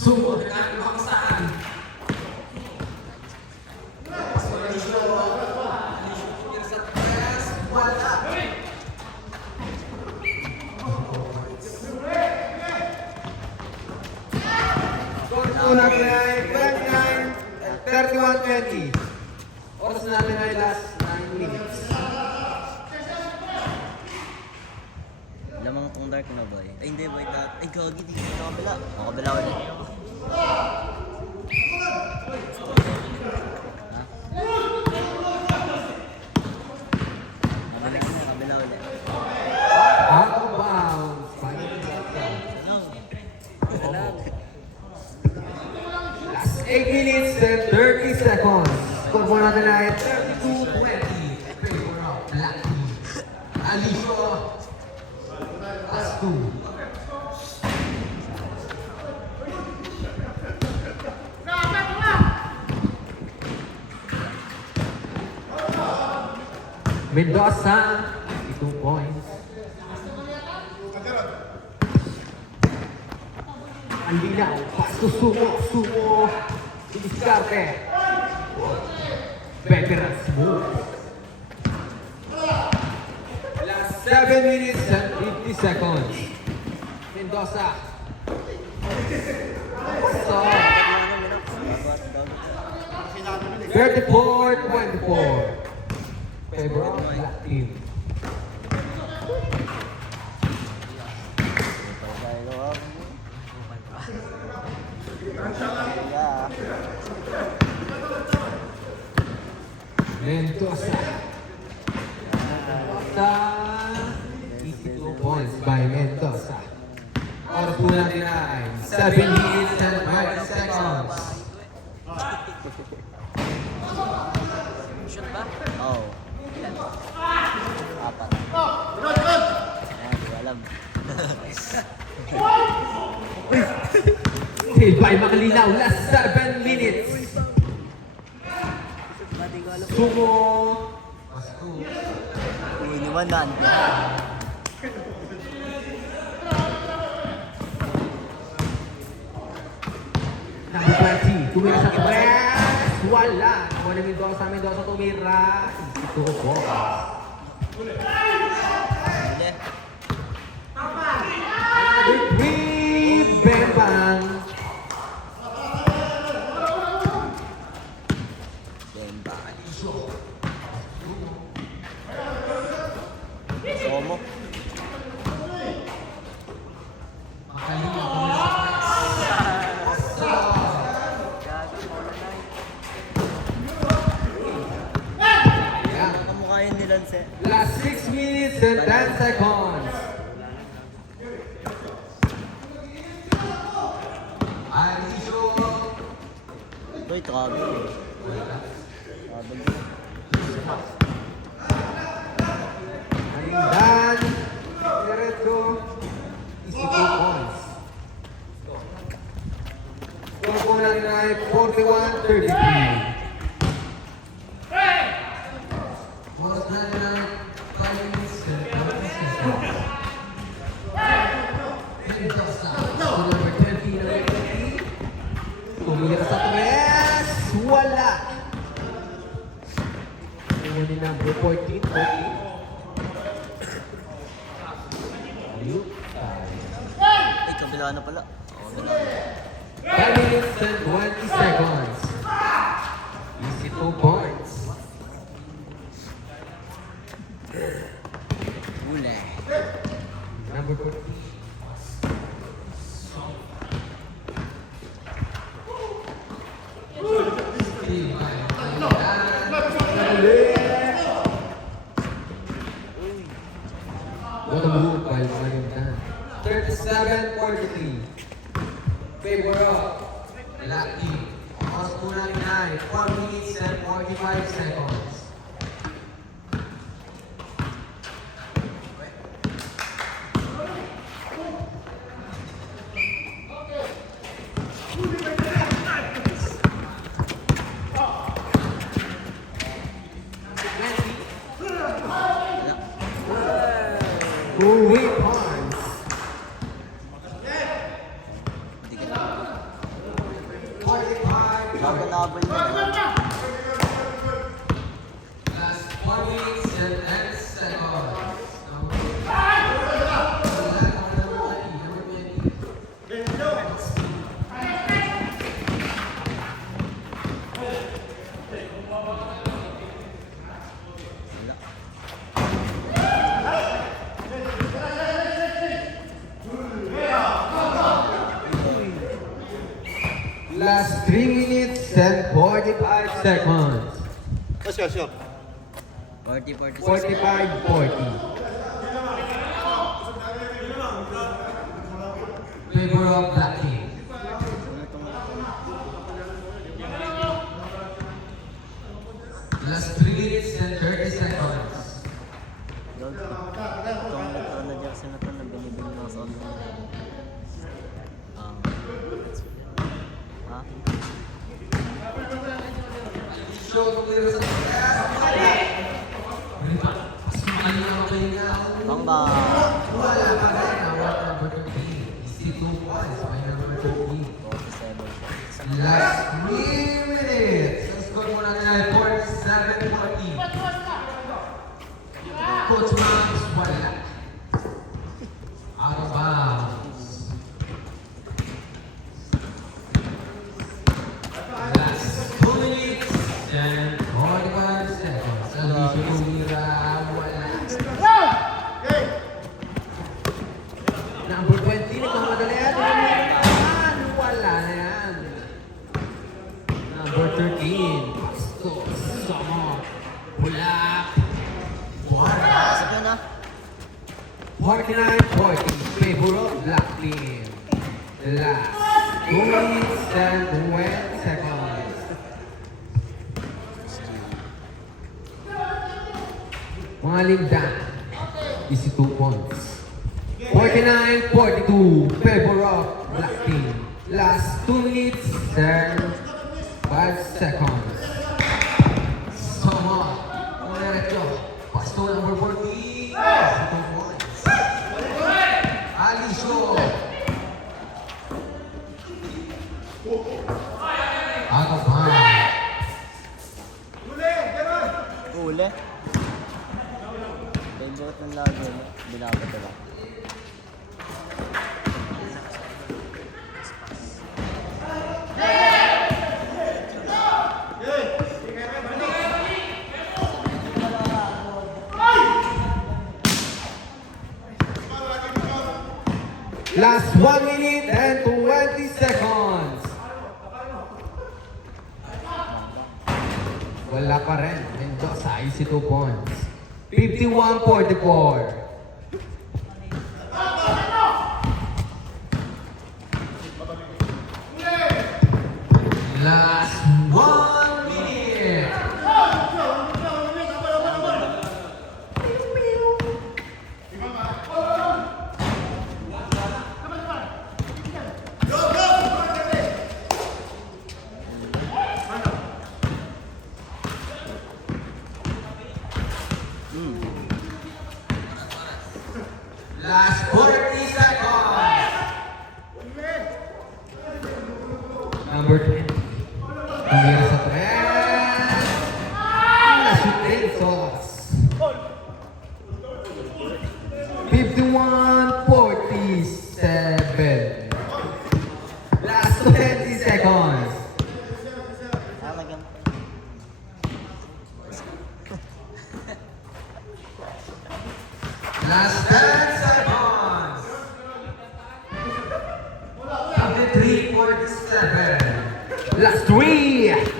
Sumunod na ang makasaan. Wala. Score natin ay 29, 31-20. Oras natin ay last 9 minutes. Lamang tong dark na boy. Ay hindi boy, ay gagi dito sa kabila. Kabila ulit. Kabila ulit. Out of bounds. Last 8 minutes and 30 seconds. Score po natin ay 32-20. Favor of Black Team. Alicio. Last 2. Mendoza, 2 points. Alinaw, pasto sumo. Diskarte. Veterans move. Last 7 minutes and 50 seconds. Mendoza. Pasto. 34-24. Favor of Black Team. Mendoza. 82 points by Mendoza. Oras po natin ay 7 minutes and 20 seconds. Shoot ba? Oo. Apat. Hindi alam. Still by Makalinaw, last 7 minutes. Sumo. Iniwanan. Number 20, tumira sa press. Wala. Nakuha ni Mendoza tumira. Ito po. Hindi. Number 3, Bembang. Bemba. Somo. Kamukha yun ni Lance. Last 6 minutes and 10 seconds. Alicio. Uy, trouble. Trouble. Alindan. Diretso. 22 points. Score po natin ay 41-33. Oras natin ay 5 minutes and 30 seconds. Mendoza. Score number 20 na 20. Tumira sa tres. Wala. Iwan ni number 14. Ayun. Ay, kabila na pala. Oo, kabila na. 5 minutes and 20 seconds. Easy 2 points. Huli. Number 14. What a move by Malindan. 37-43. Favor of Black Team. Oras po natin na 49, 4 minutes and 45 seconds. Uwi points. Hindi ka na. 45. Laban-laban yun. Last 4 minutes and 10 seconds. Last 3 minutes and 45 seconds. Let's go. 40, 46. 45, 40. Favor of Black King. Last 3 minutes and 30 seconds. Itong nagkaroon na jersey na to na binibili ng sa online. Ha? Show kung meron sa Bang ba? wala pa rin. Award number 13. Easy 2 points by number 13. 47. Last 3 minutes. Ang score mo natin ay 47-40. Coach Max, wala. Out of bounds. Last 2 minutes and 45 seconds. Alicia Tumira, wala. Number 20, nagkamadali yan. Wala na yan. Number 13, Pasto, Samo, wala. Wala. Pasok yun, ha? 49-40, favor of Black Team. Last 2 minutes and 20 seconds. Mga lindan, easy 2 points. 49-42, favor of Black Team. Last 2 minutes and 5 seconds. Sama, Unerecho, Pasto number 14, easy 2 points. Alicio. Out of hand. Uli. Favorite ng lagi yun. Binabat ka lang. Last 1 minute and 20 seconds. Wala pa rin. Mendoza, easy 2 points. 51-44. Last 1 minute. Last 40 seconds. Number 20. Tumira sa tres. Nasutin sauce. 51-47. Last 20 seconds. Lagyan. Last 10 seconds. 53-47. Last 3.